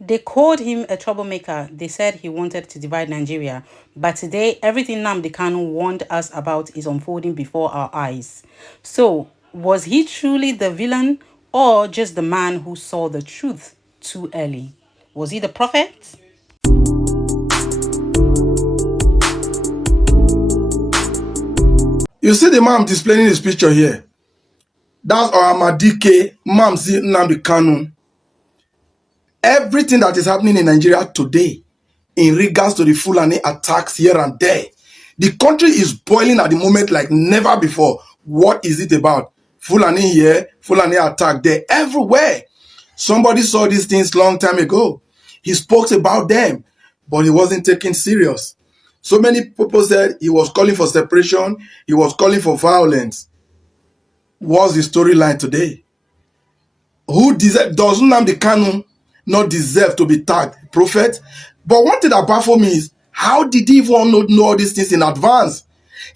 They called him a troublemaker. They said he wanted to divide Nigeria. But today, everything Nnamdi KANU warned us about is unfolding before our eyes. So, was he truly the villain or just the man who saw the truth too early? Was he the prophet? You see the man displaying his picture here. That's our Mazi Nnamdi KANU. Everything that is happening in Nigeria today in regards to the Fulani attacks here and there, the country is boiling at the moment like never before. What is it about? Fulani here, Fulani attack there, everywhere. Somebody saw these things long time ago. He spoke about them, but he wasn't taken serious. So many people said he was calling for separation, he was calling for violence. What's the storyline today? Does Nnamdi KANU not deserve to be tagged prophet? But one thing that baffles me is, how did he even know all these things in advance?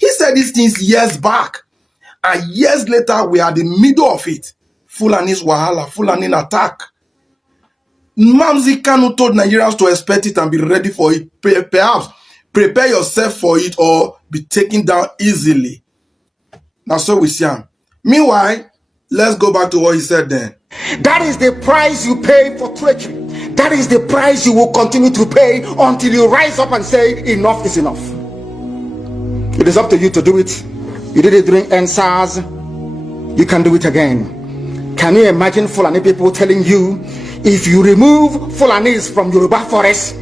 He said these things years back, and years later we are in the middle of it. Fulani's wahala, Fulani attack. Mazi Nnamdi told Nigerians to expect it and be ready for it. Perhaps prepare yourself for it or be taken down easily. Now so we see him. Meanwhile, let's go back to what he said then. That is the price you pay for treachery. That is the price you will continue to pay until you rise up and say enough is enough. It is up to you to do it. You did it during NSAS. You can do it again. Can you imagine Fulani people telling you, if you remove Fulanis from Yoruba forest,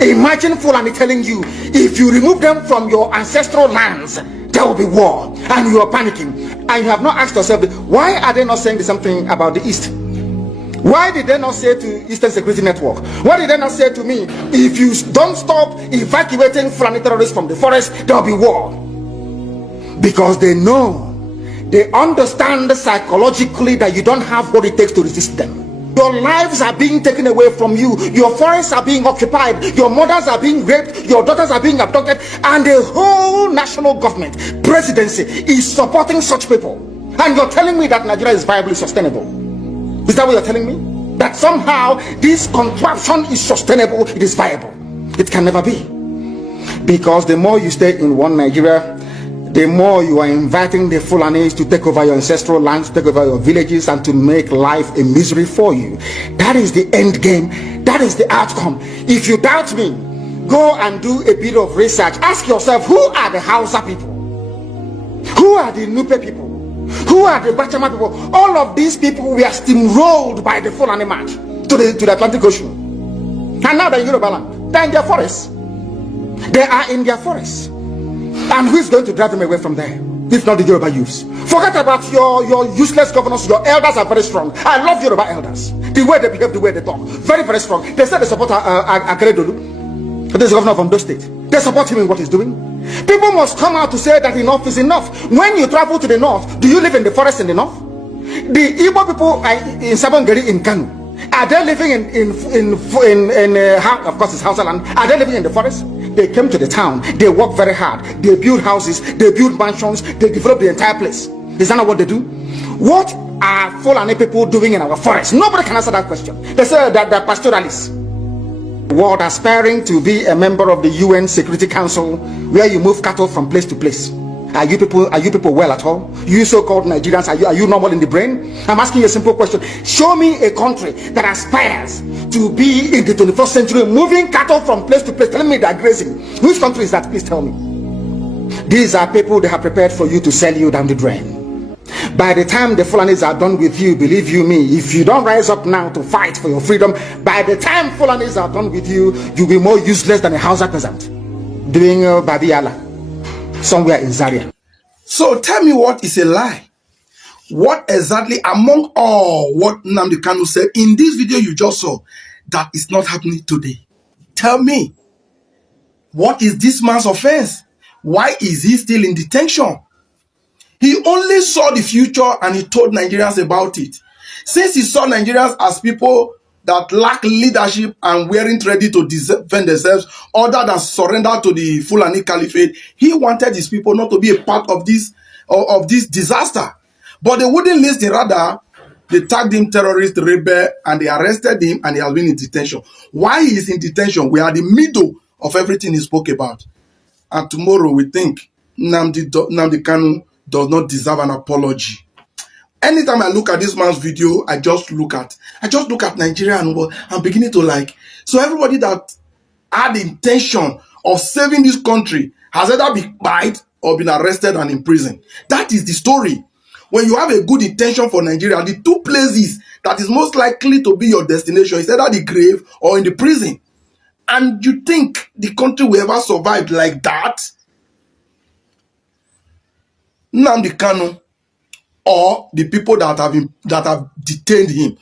imagine Fulani telling you, if you remove them from your ancestral lands, there will be war, and you are panicking, and you have not asked yourself, why are they not saying the same thing about the East? Why did they not say to Eastern Security Network? Why did they not say to me, if you don't stop evacuating Fulani terrorists from the forest, there will be war? Because they know, they understand psychologically that you don't have what it takes to resist them. Your lives are being taken away from you. Your forests are being occupied. Your mothers are being raped. Your daughters are being abducted. And the whole national government, presidency, is supporting such people. And you're telling me that Nigeria is viably sustainable. Is that what you're telling me? That somehow this contraption is sustainable, it is viable. It can never be. Because the more you stay in one Nigeria, the more you are inviting the Fulanis to take over your ancestral lands, to take over your villages, and to make life a misery for you. That is the end game. That is the outcome. If you doubt me, go and do a bit of research. Ask yourself, who are the Hausa people? Who are the Nupe people? Who are the Bachama people? All of these people were steamrolled by the Fulani march to the Atlantic Ocean. And now they're in Yoruba land. They're in their forests. They are in their forests. And who is going to drive them away from there, if not the Yoruba youths? Forget about your useless governors. Your elders are very strong. I love Yoruba elders. The way they behave, the way they talk, very, very strong. They say they support Akeredolu. This is the governor of Ondo State. They support him in what he's doing. People must come out to say that enough is enough. When you travel to the north, do you live in the forest in the north? The Igbo people in Sabongeri in Kanu, are they living of course it's Hausa land, are they living in the forest? They came to the town, they work very hard, they build houses, they build mansions, they develop the entire place. Is that not what they do? What are Fulani people doing in our forest? Nobody can answer that question. They say that they're pastoralists. World aspiring to be a member of the UN Security Council, where you move cattle from place to place. Are you people well at all? You so-called Nigerians, are you normal in the brain? I'm asking you a simple question. Show me a country that aspires to be in the 21st century, moving cattle from place to place, telling me they're grazing. Which country is that? Please tell me. These are people they have prepared for you to sell you down the drain. By the time the Fulanis are done with you, believe you me, if you don't rise up now to fight for your freedom, by the time Fulanis are done with you, you'll be more useless than a Hausa peasant doing Babiala somewhere in Zaria. So tell me, what is a lie? What exactly among all what Nnamdi KANU said in this video you just saw that is not happening today? Tell me, what is this man's offense? Why is he still in detention? He only saw the future and he told Nigerians about it. Since he saw Nigerians as people that lack leadership and weren't ready to defend themselves other than surrender to the Fulani Caliphate, he wanted his people not to be a part of this disaster. But they wouldn't listen. Rather, They tagged him terrorist, rebel, and they arrested him, and he has been in detention. Why he is in detention? We are the middle of everything he spoke about. And tomorrow we think Nnamdi KANU does not deserve an apology. Anytime I look at this man's video, I just look at Nigeria and what I'm beginning to like. So everybody that had the intention of saving this country has either been bite or been arrested and in prison. That is the story. When you have a good intention for Nigeria, the two places that is most likely to be your destination is either the grave or in the prison. And you think the country will ever survive like that? Nnamdi KANU or the people that have detained him,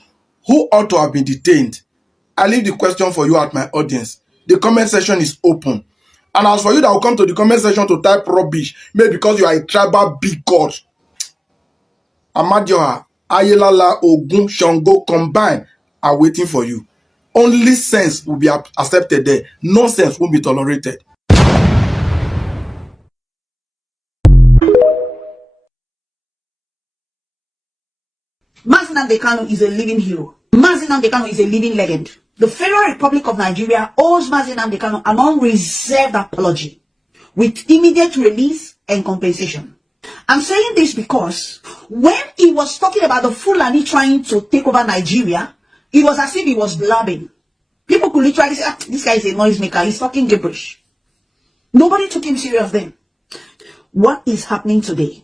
who ought to have been detained? I leave the question for you at my audience. The comment section is open. And as for you that will come to the comment section to type rubbish, maybe because you are a tribal bigot, Amadioha, Ayelala, Ogun, Shango combined are waiting for you. Only sense will be accepted there. Nonsense won't be tolerated. Mazi Nnamdi KANU is a living hero. Mazi Nnamdi KANU is a living legend. The Federal Republic of Nigeria owes Mazi Nnamdi KANU an unreserved apology with immediate release and compensation. I'm saying this because when he was talking about the Fulani trying to take over Nigeria, it was as if he was blabbing. People could literally say, this guy is a noisemaker, he's talking gibberish. Nobody took him serious then. What is happening today?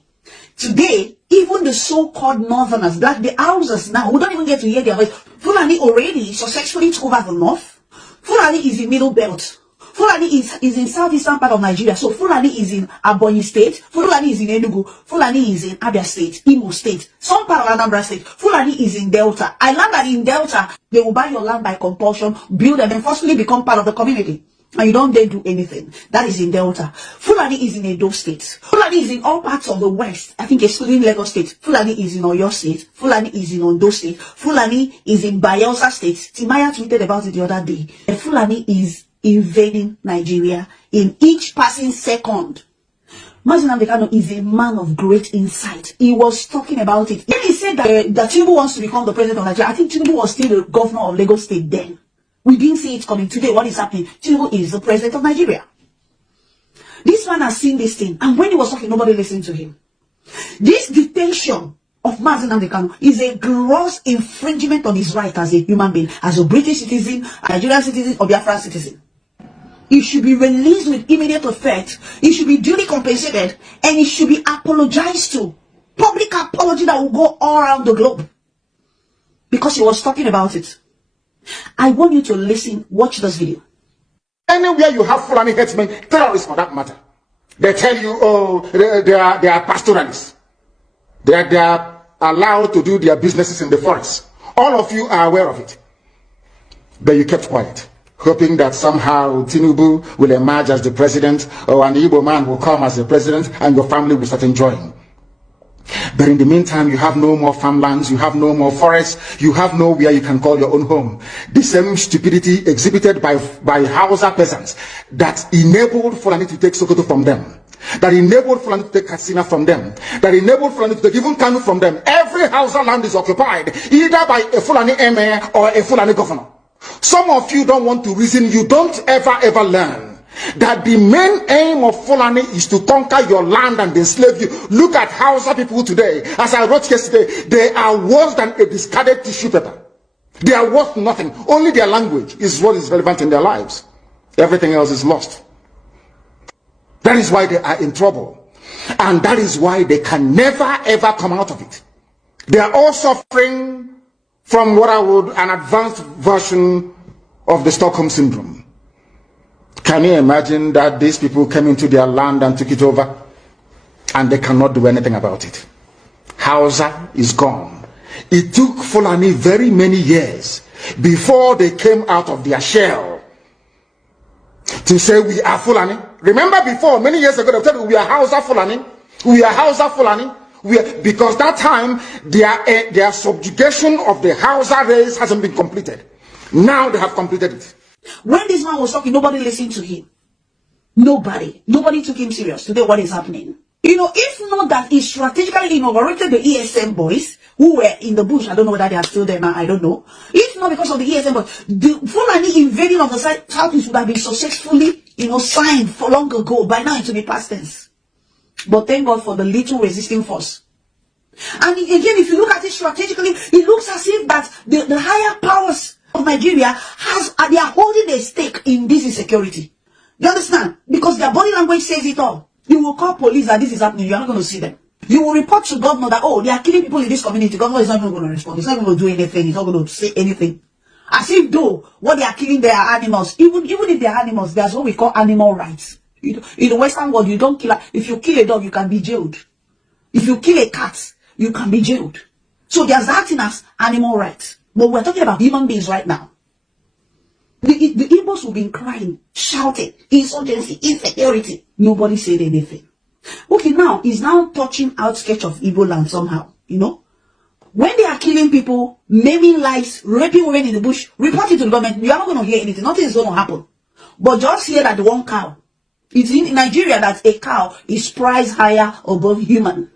Today, even the so-called northerners, the houses now, we don't even get to hear their voice. Fulani already successfully took over the north. Fulani is in middle belt. Fulani is in southeastern part of Nigeria. So Fulani is in Ebonyi state. Fulani is in Enugu. Fulani is in Abia state, Imo state, some part of Anambra state. Fulani is in Delta. I learned that in Delta, they will buy your land by compulsion, build and then forcibly become part of the community. And you don't dare do anything. That is in Delta. Fulani is in Edo state. Fulani is in all parts of the west. I think excluding Lagos state. Fulani is in Oyo state. Fulani is in Ondo state. Fulani is in Bayelsa state. Timaya tweeted about it the other day. And Fulani is invading Nigeria in each passing second. Mazi Nnamdi KANU is a man of great insight. He was talking about it. When he said that Tinubu wants to become the president of Nigeria, I think Tinubu was still the governor of Lagos state then. We didn't see it coming. Today, what is happening? Tinubu is the president of Nigeria. This man has seen this thing. And when he was talking, nobody listened to him. This detention of Mazi Nnamdi KANU is a gross infringement on his right as a human being, as a British citizen, a Nigerian citizen, or Biafra citizen. He should be released with immediate effect. He should be duly compensated. And he should be apologized to. Public apology that will go all around the globe. Because he was talking about it. I want you to listen, watch this video. Anywhere you have Fulani headsmen, terrorists for that matter, they tell you, oh, they are pastoralists. They are allowed to do their businesses in the forest. All of you are aware of it. But you kept quiet, hoping that somehow Tinubu will emerge as the president, or an Igbo man will come as the president, and your family will start enjoying. But in the meantime, you have no more farmlands, you have no more forests, you have nowhere you can call your own home. The same stupidity exhibited by Hausa peasants that enabled Fulani to take Sokoto from them, that enabled Fulani to take Katsina from them, that enabled Fulani to take even Kanu from them. Every Hausa land is occupied either by a Fulani emir or a Fulani governor. Some of you don't want to reason, you don't ever learn that the main aim of Fulani is to conquer your land and enslave you. Look at Hausa people today. As I wrote yesterday, they are worse than a discarded tissue paper. They are worth nothing. Only their language is what is relevant in their lives. Everything else is lost. That is why they are in trouble. And that is why they can never ever come out of it. They are all suffering from what I would an advanced version of the Stockholm Syndrome. Can you imagine that these people came into their land and took it over and they cannot do anything about it? Hausa is gone. It took Fulani very many years before they came out of their shell to say we are Fulani. Remember before, many years ago, they said we are Hausa Fulani. We are Hausa Fulani. Because that time, their subjugation of the Hausa race hasn't been completed. Now they have completed it. When this man was talking, nobody listened to him. Nobody took him serious. Today, what is happening? You know, if not that he strategically inaugurated the ESM boys who were in the bush, I don't know whether they are still there now, I don't know. If not because of the ESM boys, the Fulani invading of the southeast would have been successfully, you know, signed for long ago. By now it will be past tense. But thank God for the little resisting force. And again, if you look at it strategically, it looks as if that the higher powers of Nigeria they are holding a stake in this insecurity. You understand? Because their body language says it all. You will call police that this is happening, you are not going to see them. You will report to governor that, oh, they are killing people in this community. Governor is not even going to respond. He's not going to do anything. He's not going to say anything. As if though, what they are killing, they are animals. Even if they are animals, there's what we call animal rights. In the Western world, you don't kill. If you kill a dog, you can be jailed. If you kill a cat, you can be jailed. So there's that thing as animal rights. But we're talking about human beings right now. The Igbos will be crying, shouting, insurgency, insecurity. Nobody said anything. Okay, now, he's now touching outskirts of Igbo land somehow, you know. When they are killing people, maiming lives, raping women in the bush, report it to the government. You are not going to hear anything. Nothing is going to happen. But just hear that one cow. It's in Nigeria that a cow is priced higher above human.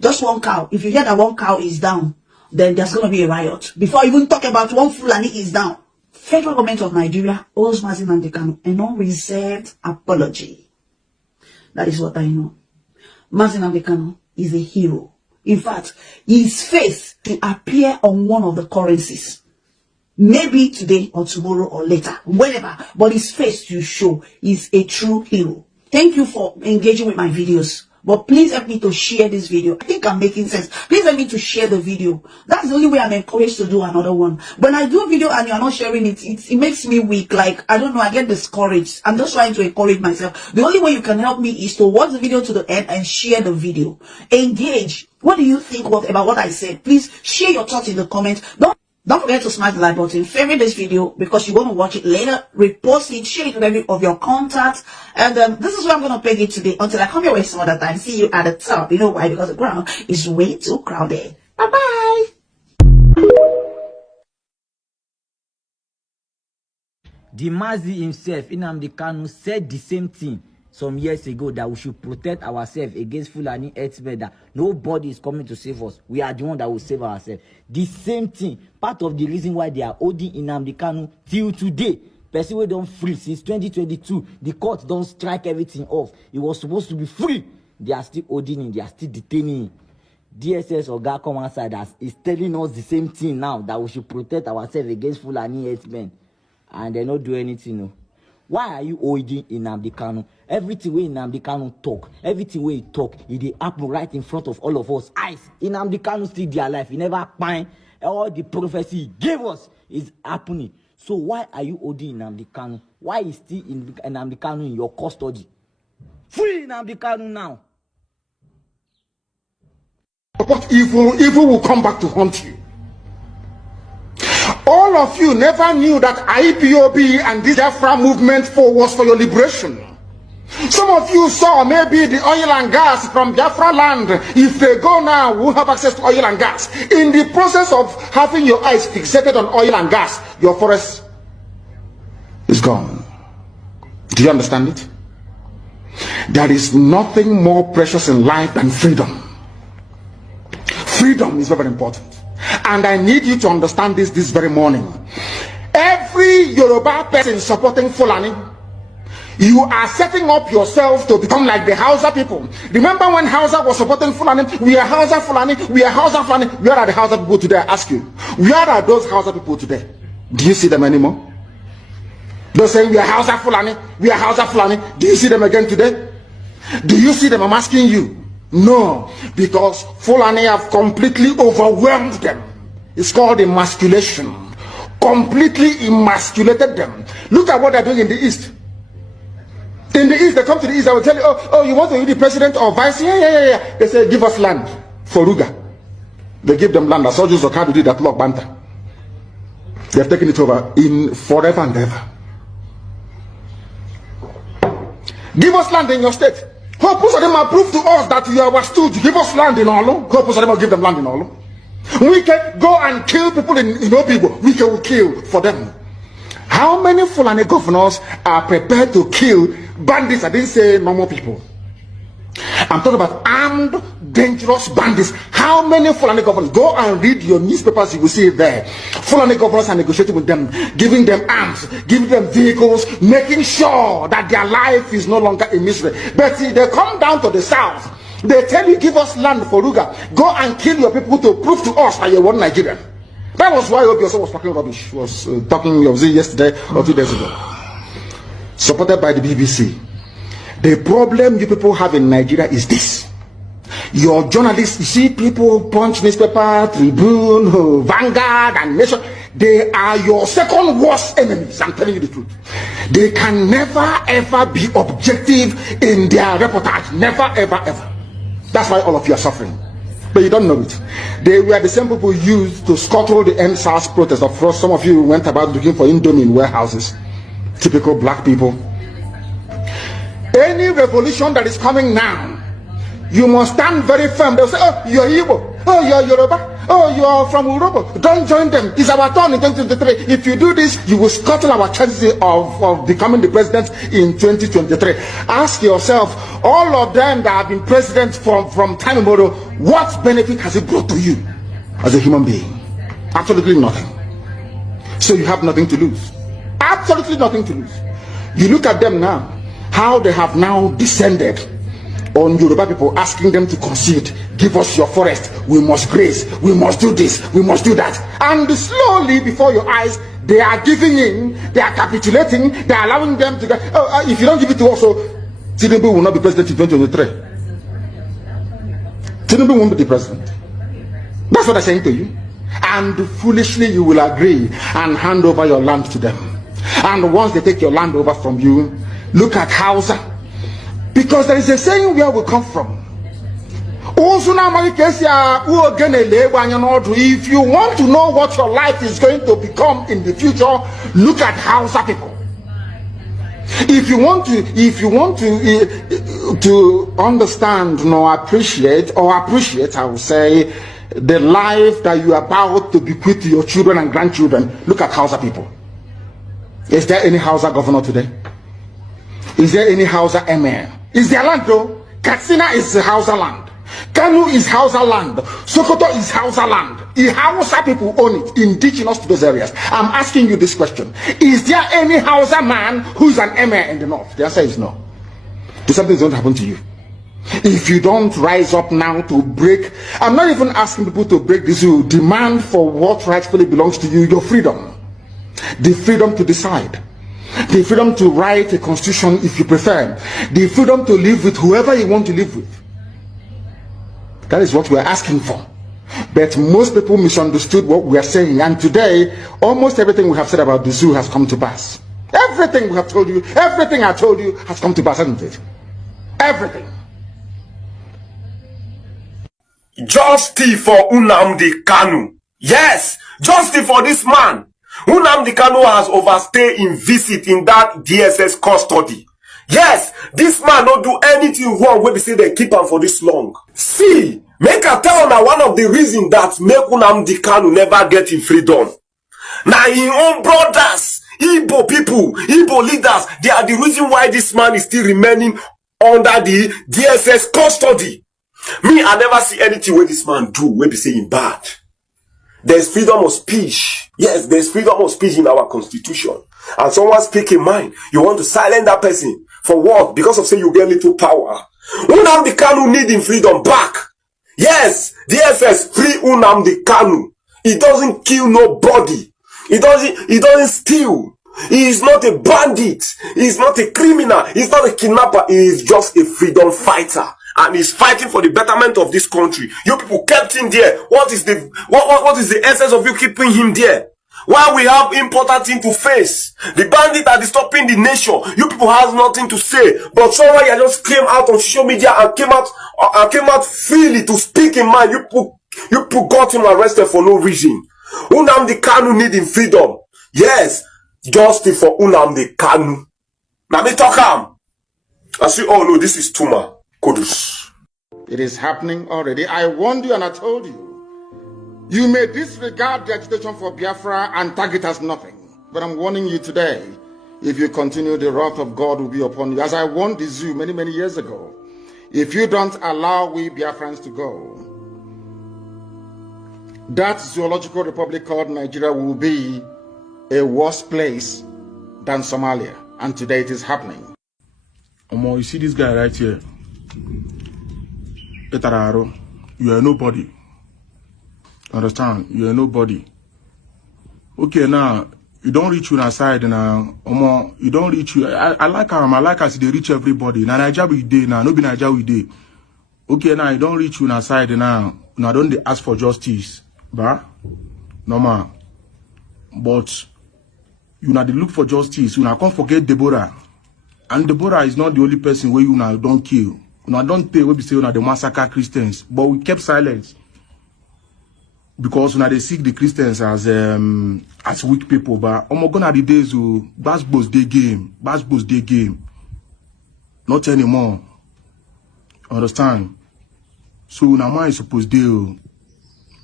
Just one cow. If you hear that one cow is down, then there's going to be a riot. Before I even talk about one Fulani is down. Federal government of Nigeria owes Mazi Nnamdi KANU an unreserved apology. That is what I know. Mazi Nnamdi KANU is a hero. In fact, his face will appear on one of the currencies. Maybe today or tomorrow or later, whenever. But his face to show is a true hero. Thank you for engaging with my videos. But please help me to share this video. I think I'm making sense. Please help me to share the video. That's the only way I'm encouraged to do another one. When I do a video and you're not sharing it, it makes me weak. Like, I don't know, I get discouraged. I'm just trying to encourage myself. The only way you can help me is to watch the video to the end and share the video. Engage. What do you think about what I said? Please share your thoughts in the comments. Don't forget to smash the like button, favorite this video because you want to watch it later, repost it, share it with every of your contacts. And this is where I'm going to peg it today until I come your way some other time. See you at the top. You know why? Because the ground is way too crowded. Bye-bye. The Mazi himself, Nnamdi KANU, said the same thing some years ago, that we should protect ourselves against Fulani herdsmen, that nobody is coming to save us. We are the one that will save ourselves. The same thing, part of the reason why they are holding Nnamdi KANU till today. Person we don't free since 2022. The court don't strike everything off. It was supposed to be free. They are still holding him. They are still detaining him. DSS or God come outside is telling us the same thing now, that we should protect ourselves against Fulani herdsmen, and they not do anything. No. Why are you holding Nnamdi KANU? Everything where Nnamdi KANU talk, everything where he talk, it happen right in front of all of us eyes. Nnamdi KANU still their life. He never find all the prophecy he gave us is happening. So why are you holding Nnamdi KANU? Why is still Nnamdi KANU in your custody? Free Nnamdi KANU now. But evil will come back to haunt you. All of you never knew that IPOB and this Biafra movement was for your liberation. Some of you saw maybe the oil and gas from Biafra land. If they go now, we'll have access to oil and gas. In the process of having your eyes fixated on oil and gas, your forest is gone. Do you understand it? There is nothing more precious in life than freedom. Freedom is very important. And I need you to understand this very morning. Every Yoruba person supporting Fulani, you are setting up yourself to become like the Hausa people. Remember when Hausa was supporting Fulani? We are Hausa Fulani, we are Hausa Fulani. Where are the Hausa people today? I ask you. Where are those Hausa people today? Do you see them anymore? They're saying we are Hausa Fulani, we are Hausa Fulani. Do you see them again today? Do you see them? I'm asking you. No, because Fulani have completely overwhelmed them. It's called emasculation. Completely emasculated them. Look at what they're doing in the East. In the East, they come to the East, I will tell you, oh, you want to be the president or vice? Yeah. They say, give us land for Ruga. They give them land. I saw just Okado did that block Banta. They have taken it over in forever and ever. Give us land in your state. Hope of them are prove to us that you are stood. Give us land in Olo. Hope of them will give them land in Olo. We can go and kill people in Obibo. We can kill for them. How many Fulani governors are prepared to kill bandits? I didn't say normal people. I'm talking about armed, dangerous bandits. How many Fulani governors? Go and read your newspapers, you will see it there. Fulani governors are negotiating with them, giving them arms, giving them vehicles, making sure that their life is no longer a misery. But see, they come down to the south. They tell you, give us land for Ruga. Go and kill your people to prove to us that you're one Nigerian. That was why Obioso was talking rubbish. He was talking yesterday or 2 days ago. Supported by the BBC. The problem you people have in Nigeria is this. Your journalists, you see people, Punch newspaper, Tribune, Vanguard, and Nation, they are your second worst enemies. I'm telling you the truth. They can never ever be objective in their reportage. Never ever ever. That's why all of you are suffering. But you don't know it. They were the same people used to scuttle the NSAS protest. Of course, some of you went about looking for Indomie in warehouses. Typical black people. Any revolution that is coming now, you must stand very firm. They'll say, oh, you're Igbo. Oh, you're Yoruba. Oh, you're from Urobo. Don't join them. It's our turn in 2023. If you do this, you will scuttle our chances of becoming the president in 2023. Ask yourself, all of them that have been president from time immemorial, what benefit has it brought to you as a human being? Absolutely nothing. So you have nothing to lose. Absolutely nothing to lose. You look at them now, how they have now descended on Yoruba people, asking them to concede, give us your forest, we must graze, we must do this, we must do that. And slowly before your eyes, they are giving in, they are capitulating, they are allowing them to get, if you don't give it to us, so Tinubu will not be president in 2023. Tinubu won't be the president. That's what I'm saying to you. And foolishly you will agree and hand over your land to them. And once they take your land over from you, look at Hausa. Because there is a saying where we come from. If you want to know what your life is going to become in the future, look at Hausa people. If you want to understand appreciate, I would say, the life that you are about to bequeath to your children and grandchildren, look at Hausa people. Is there any Hausa governor today? Is there any Hausa emir? Is there land though? Katsina is Hausa land. Kanu is Hausa land. Sokoto is Hausa land. The Hausa people own it, indigenous to those areas. I'm asking you this question. Is there any Hausa man who's an emir in the north? The answer is no. Something's going to happen to you. If you don't rise up now to break, I'm not even asking people to break the zoo. Demand for what rightfully belongs to you, your freedom. The freedom to decide. The freedom to write a constitution if you prefer. The freedom to live with whoever you want to live with. That is what we are asking for. But most people misunderstood what we are saying. And today, almost everything we have said about the zoo has come to pass. Everything we have told you, everything I told you has come to pass, hasn't it? Everything. Justice for Nnamdi KANU. Yes, justice for this man. Nnamdi KANU has overstayed in visit in that DSS custody. Yes, this man don't do anything wrong when they say they keep him for this long. See, make a tell now one of the reasons that make Nnamdi KANU never get in freedom. Now his own brothers, Igbo people, Igbo leaders, they are the reason why this man is still remaining under the DSS custody. Me, I never see anything where this man do when they say him bad. There's freedom of speech. Yes, there's freedom of speech in our constitution. And someone speak in mind, you want to silence that person. For what? Because of say you get little power. Nnamdi KANU need him freedom back. Yes, DSS free Nnamdi KANU. He doesn't kill nobody. He doesn't steal. He is not a bandit. He is not a criminal. He is not a kidnapper. He is just a freedom fighter. And he's fighting for the betterment of this country. You people kept him there. What is the essence of you keeping him there? While we have important thing to face. The bandit that is stopping the nation. You people have nothing to say. But someone here just came out on social media and came out freely to speak in mind. You people got him arrested for no reason. Nnamdi KANU need him freedom. Yes, justice for Nnamdi KANU. Now me talk am. As you all know, this is Tuma Kodus. It is happening already. I warned you and I told you. You may disregard the agitation for Biafra and tag it as nothing. But I'm warning you today. If you continue, the wrath of God will be upon you. As I warned the zoo many, many years ago. If you don't allow we Biafrans to go, that zoological republic called Nigeria will be a worse place than Somalia. And today it is happening. Omo, you see this guy right here? Etararo, you are nobody. Understand? You are nobody. Okay, now, you don't reach you side now. Omo, you don't reach you. I like him. I like as they reach everybody. Now, Nigeria we day now. No be Nigeria we day. Okay, now, you don't reach you side now. Now, don't they ask for justice? Bah? Normal. But, you now they look for justice. You now can't forget Deborah. And Deborah is not the only person where you now don't kill. You now don't tell where we say you now they massacre Christians. But we kept silent. Because now they see the Christians as weak people. But gonna the days who Basbos day game. Basbos day game. Not anymore. Understand? So now man is supposed to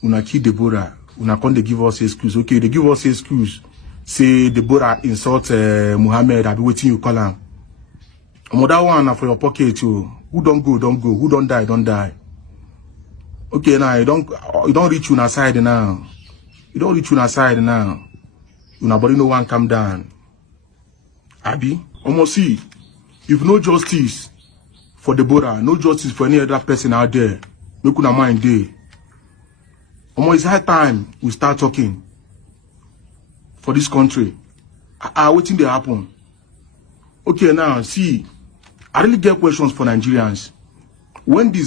una kill Deborah. Una can't they give us excuse. Okay, they give us excuse. Say Deborah insult Muhammad. I be waiting you call him. That one for your pocket too. Who don't go, don't go. Who don't die, don't die. Okay, now you don't reach you side now. You don't reach you side now. Your body no one come down. Abi, almost see. If no justice for Deborah, no justice for any other person out there, make una mind day. Almost it's high time we start talking for this country. Waiting they happen. Okay, now see. I really get questions for Nigerians. When did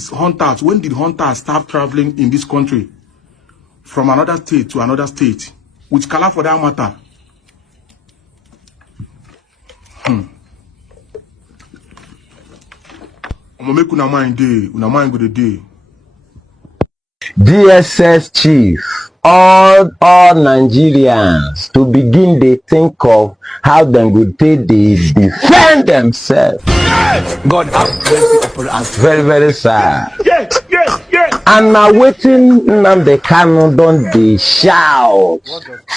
hunters start traveling in this country from another state to another state, which color for that matter? I'm gonna make una mind go the day. DSS chief, all Nigerians to begin they think of how them would they defend themselves. God have mercy upon us. Very, very sad. Yes. And now waiting Nnamdi Kanu don't they shout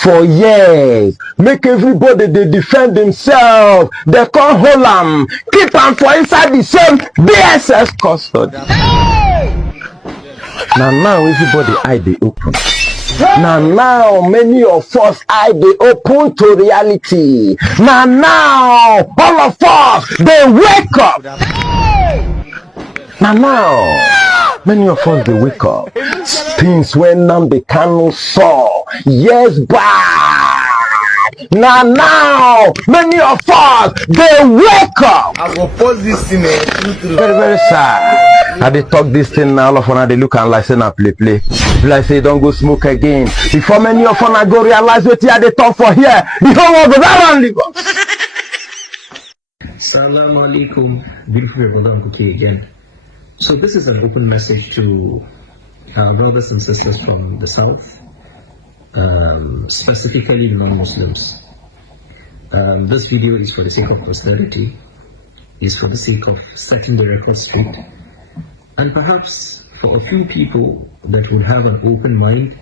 for years. Make everybody they defend themselves. They can't hold them. Keep them for inside the same DSS custody. Now everybody eye they open. Now many of us eye they open to reality. Now all of us they wake up. Now many of us they wake up. Things when Nnamdi Kanu saw years back. Now many of us they wake up. I will post this thing. Very, very sad. I they talk this thing now, all of us they look and like say na play. Like say don't go smoke again. Before many of us go realize what they talk for here. The whole world goes around leave us. Assalamu alaikum, beautiful Ramadan cookie again. So this is an open message to our brothers and sisters from the south, specifically the non-Muslims. This video is for the sake of posterity, is for the sake of setting the record straight, and perhaps for a few people that would have an open mind,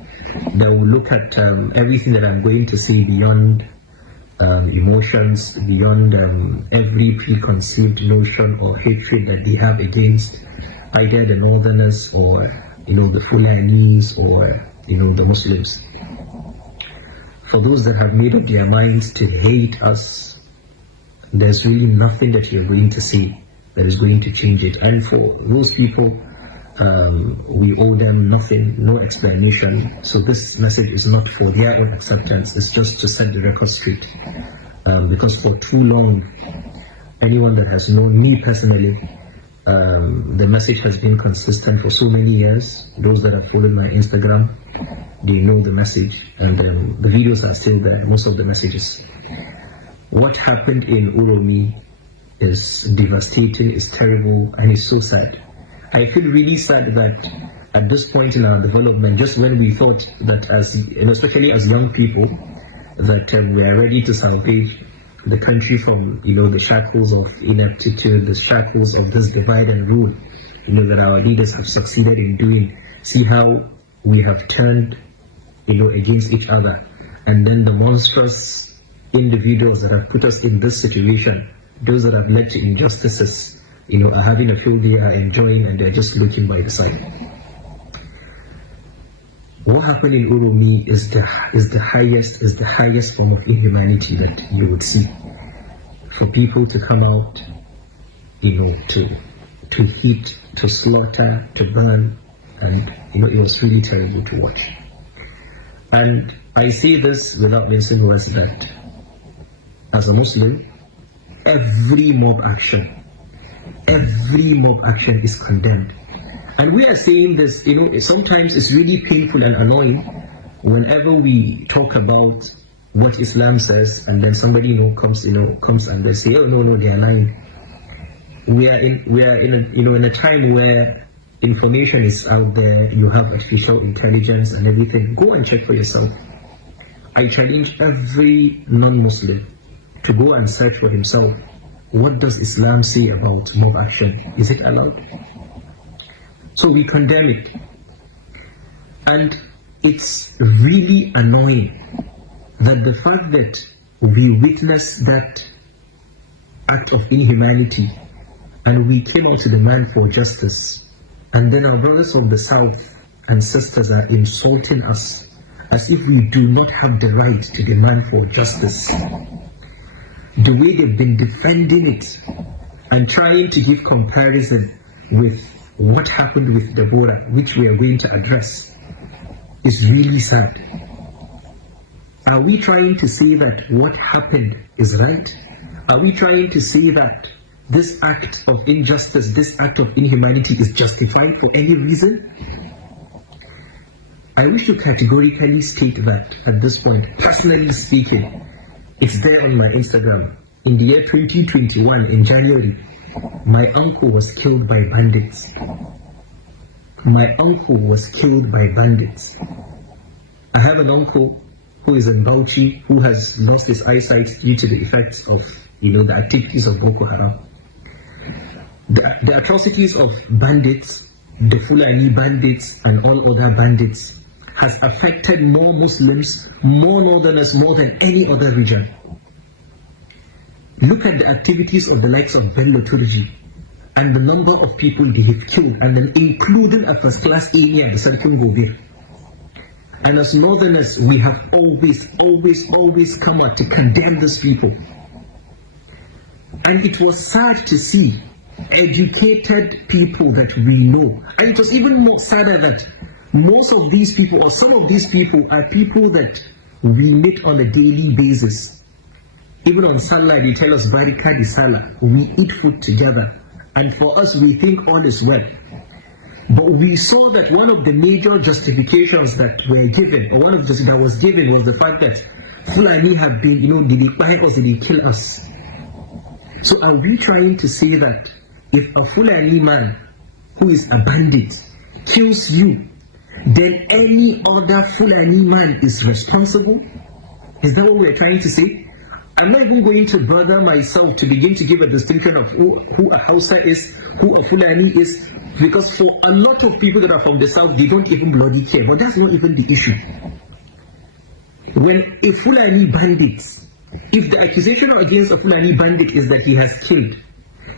that will look at everything that I'm going to say beyond emotions, beyond every preconceived notion or hatred that they have against either the Northerners or the Fulanis or the Muslims. For those that have made up their minds to hate us, there's really nothing that you're going to see that is going to change it. And for those people, we owe them nothing, no explanation. So this message is not for their own acceptance, it's just to set the record straight. Because for too long, anyone that has known me personally, the message has been consistent for so many years. Those that have followed my Instagram, they know the message, and the videos are still there, most of the messages. What happened in Uromi is devastating, is terrible, and it's so sad. I feel really sad that at this point in our development, just when we thought that especially as young people, that we are ready to salvage the country from the shackles of ineptitude, the shackles of this divide and rule, that our leaders have succeeded in doing. See how we have turned against each other, and then the monstrous individuals that have put us in this situation, those that have led to injustices, are having a field day, are enjoying, and they're just looking by the side. What happened in Uromi is the highest form of inhumanity that you would see. For people to come out, to hit, to slaughter, to burn, and it was really terrible to watch. And I say this without mincing words that as a Muslim, every mob action is condemned. And we are saying this, sometimes it's really painful and annoying whenever we talk about what Islam says, and then somebody comes and they say, oh no, they are lying. We are in a time where information is out there. You have artificial intelligence and everything. Go and check for yourself. I challenge every non-Muslim to go and search for himself. What does Islam say about mob action? Is it allowed? So we condemn it. And it's really annoying that the fact that we witnessed that act of inhumanity and we came out to demand for justice, and then our brothers from the south and sisters are insulting us as if we do not have the right to demand for justice. The way they've been defending it and trying to give comparison with what happened with Deborah, which we are going to address, is really sad. Are we trying to say that what happened is right? Are we trying to say that this act of injustice, this act of inhumanity is justified for any reason? I wish to categorically state that at this point, personally speaking, it's there on my Instagram. In the year 2021, in January, my uncle was killed by bandits. My uncle was killed by bandits. I have an uncle who is in Bauchi, who has lost his eyesight due to the effects of, the activities of Boko Haram. The atrocities of bandits, the Fulani bandits, and all other bandits has affected more Muslims, more Northerners, more than any other region. Look at the activities of the likes of Bello Turji and the number of people they have killed, and then including a first-class area, the Sarkin Gobir. And as Northerners, we have always come out to condemn these people. And it was sad to see educated people that we know. And it was even more sadder that most of these people, or some of these people, are people that we meet on a daily basis. Even on Salah, they tell us, Barika di Salah, we eat food together. And for us, we think all is well. But we saw that one of the major justifications that were given, or one of the that was given, was the fact that Fulani have been, did they buy us, did they kill us? So are we trying to say that if a Fulani man who is a bandit kills you, then any other Fulani man is responsible? Is that what we're trying to say? I'm not even going to bother myself to begin to give a distinction of who a Hausa is, who a Fulani is, because for a lot of people that are from the south, they don't even bloody care. But that's not even the issue. When a Fulani bandit, if the accusation against a Fulani bandit is that he has killed,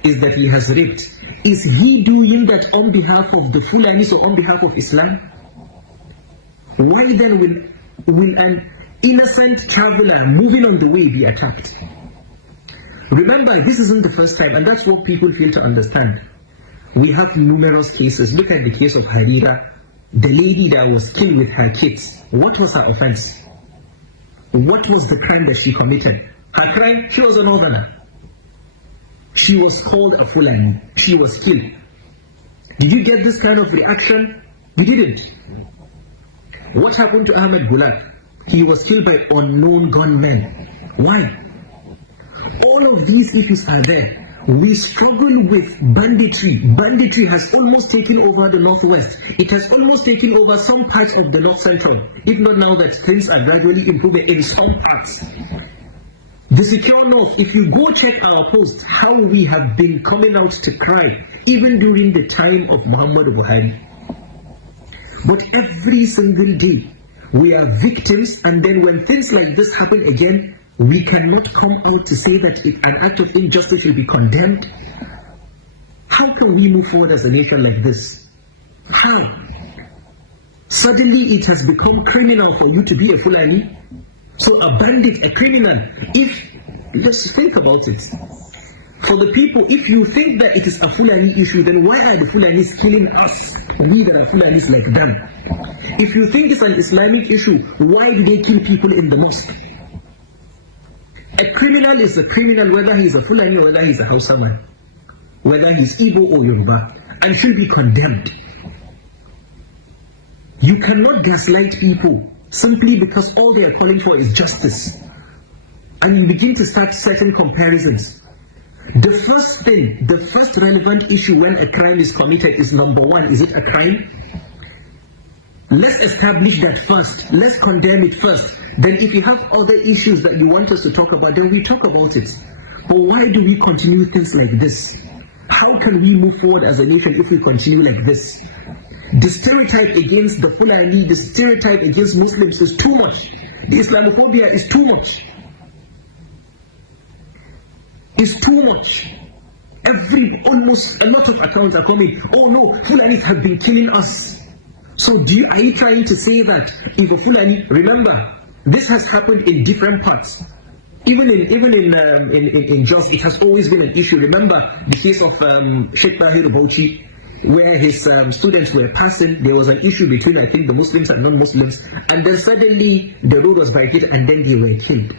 is that he has raped, is he doing that on behalf of the Fulanis or on behalf of Islam? Why then will an innocent traveler moving on the way be attacked? Remember, this isn't the first time, and that's what people fail to understand. We have numerous cases. Look at the case of Harira, the lady that was killed with her kids. What was her offense? What was the crime that she committed? Her crime, she was a northerner. She was called a Fulani. She was killed. Did you get this kind of reaction? We didn't. What happened to Ahmed Gulat? He was killed by unknown gunmen. Why? All of these issues are there. We struggle with banditry. Banditry has almost taken over the northwest. It has almost taken over some parts of the north central. If not now that things are gradually improving in some parts. The secure north, if you go check our posts, how we have been coming out to cry, even during the time of Muhammad Buhari. But every single day, we are victims, and then when things like this happen again, we cannot come out to say that if an act of injustice will be condemned. How can we move forward as a nation like this? How? Suddenly it has become criminal for you to be a Fulani? So a bandit, a criminal, let's think about it. For the people, if you think that it is a Fulani issue, then why are the Fulanis killing us? We that are Fulanis like them. If you think it's an Islamic issue, why do they kill people in the mosque? A criminal is a criminal, whether he's a Fulani or whether he's a Hausa man, whether he's Igbo or Yoruba, and should be condemned. You cannot gaslight people simply because all they are calling for is justice. And you begin to start certain comparisons. The first thing, the first relevant issue when a crime is committed is number one, is it a crime? Let's establish that first. Let's condemn it first. Then if you have other issues that you want us to talk about, then we talk about it. But why do we continue things like this? How can we move forward as a nation if we continue like this? The stereotype against the Fulani, the stereotype against Muslims is too much. The Islamophobia is too much. It's too much. Almost a lot of accounts are coming. Oh no, Fulanis have been killing us. So are you trying to say that if a Fulani, remember, this has happened in different parts. Even in Jos, it has always been an issue. Remember the case of Sheikh Bahir Bauchi, where his students were passing. There was an issue between, I think, the Muslims and non-Muslims, and then suddenly the road was barricaded and then they were killed.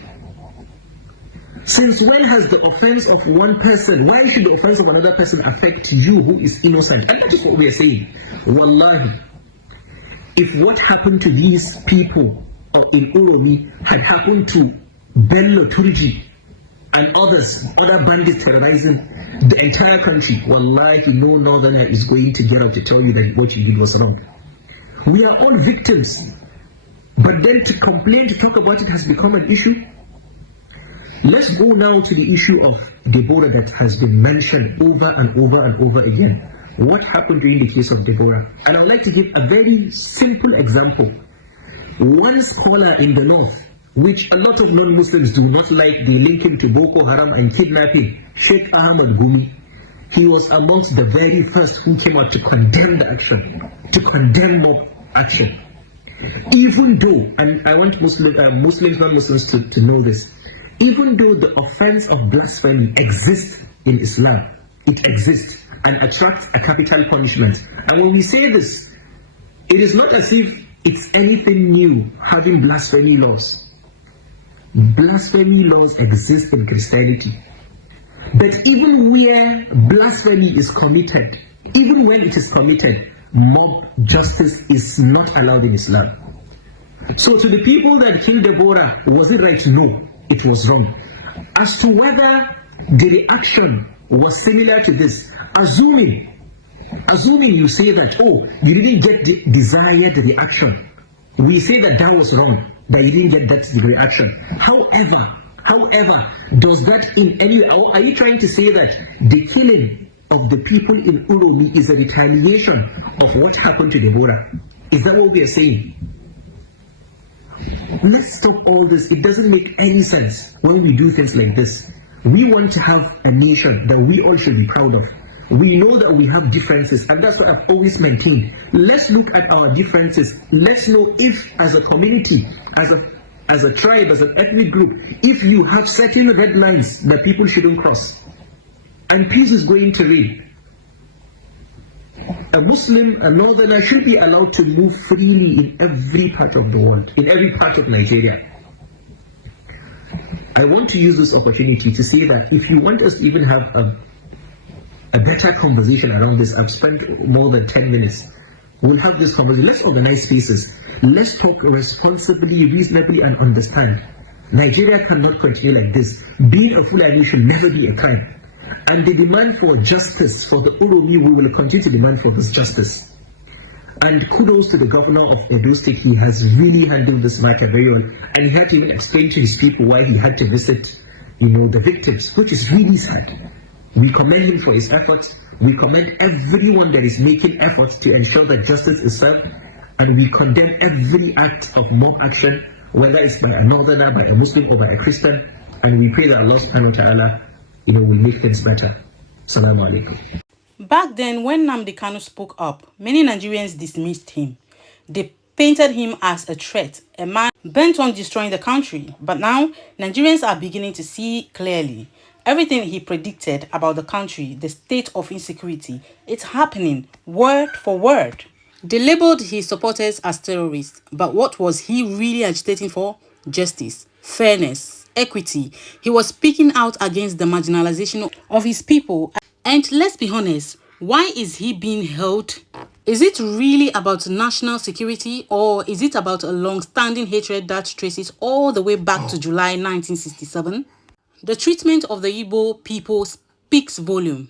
Since when has the offense of one person, why should the offense of another person affect you who is innocent? And that is what we are saying. Wallahi, if what happened to these people in Uromi had happened to Bello Turji and other bandits terrorizing the entire country, wallahi, no northerner is going to get up to tell you that what you did was wrong. We are all victims, but then to complain, to talk about it has become an issue. Let's go now to the issue of Deborah that has been mentioned over and over and over again. What happened during the case of Deborah? And I would like to give a very simple example. One scholar in the north, which a lot of non-Muslims do not like, they link him to Boko Haram and kidnapping, Sheikh Ahmad Gumi. He was amongst the very first who came out to condemn the action, to condemn mob action. Even though, and I want Muslims, non-Muslims to know this, even though the offense of blasphemy exists in Islam, it exists and attracts a capital punishment. And when we say this, it is not as if it's anything new having blasphemy laws. Blasphemy laws exist in Christianity. But even where blasphemy is committed, even when it is committed, mob justice is not allowed in Islam. So to the people that killed Deborah, was it right? No, it was wrong. As to whether the reaction was similar to this, assuming you say that, oh, you didn't get the desired reaction, we say that was wrong, that you didn't get that reaction. However, does that in any way, or are you trying to say that the killing of the people in Uromi is a retaliation of what happened to Deborah? Is that what we are saying? Let's stop all this. It doesn't make any sense when we do things like this. We want to have a nation that we all should be proud of. We know that we have differences, and that's what I've always maintained. Let's look at our differences. Let's know if, as a community, as a tribe, as an ethnic group, if you have certain red lines that people shouldn't cross, and peace is going to reign. A Muslim, a northerner, should be allowed to move freely in every part of the world, in every part of Nigeria. I want to use this opportunity to say that if you want us to even have a better conversation around this, I've spent more than 10 minutes. We'll have this conversation. Let's organize spaces. Let's talk responsibly, reasonably, and understand. Nigeria cannot continue like this. Being a Fulani should never be a crime. And the demand for justice for the Uromi, we will continue to demand for this justice. And kudos to the governor of Edo State. He has really handled this matter very well. And he had to even explain to his people why he had to visit, the victims, which is really sad. We commend him for his efforts. We commend everyone that is making efforts to ensure that justice is served. And we condemn every act of mob action, whether it's by a northerner, by a Muslim, or by a Christian. And we pray that Allah subhanahu wa ta'ala will make things better. Assalamu alaikum. Back then, when Nnamdi KANU spoke up, many Nigerians dismissed him. They painted him as a threat, a man bent on destroying the country. But now, Nigerians are beginning to see clearly. Everything he predicted about the country, the state of insecurity, it's happening word for word. They labeled his supporters as terrorists, but what was he really agitating for? Justice, fairness, equity. He was speaking out against the marginalisation of his people. And let's be honest, why is he being held? Is it really about national security, or is it about a long-standing hatred that traces all the way back to July 1967? The treatment of the Igbo people speaks volume.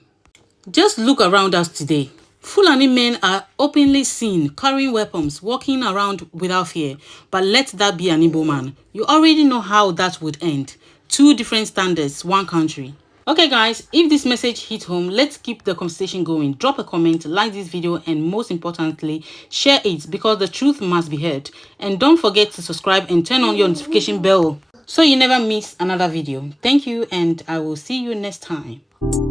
Just look around us today. Fulani men are openly seen carrying weapons, walking around without fear. But let that be an Igbo man. You already know how that would end. Two different standards, one country. Okay guys, if this message hit home, let's keep the conversation going. Drop a comment, like this video, and most importantly, share it because the truth must be heard. And don't forget to subscribe and turn on your notification bell so you never miss another video. Thank you, and I will see you next time.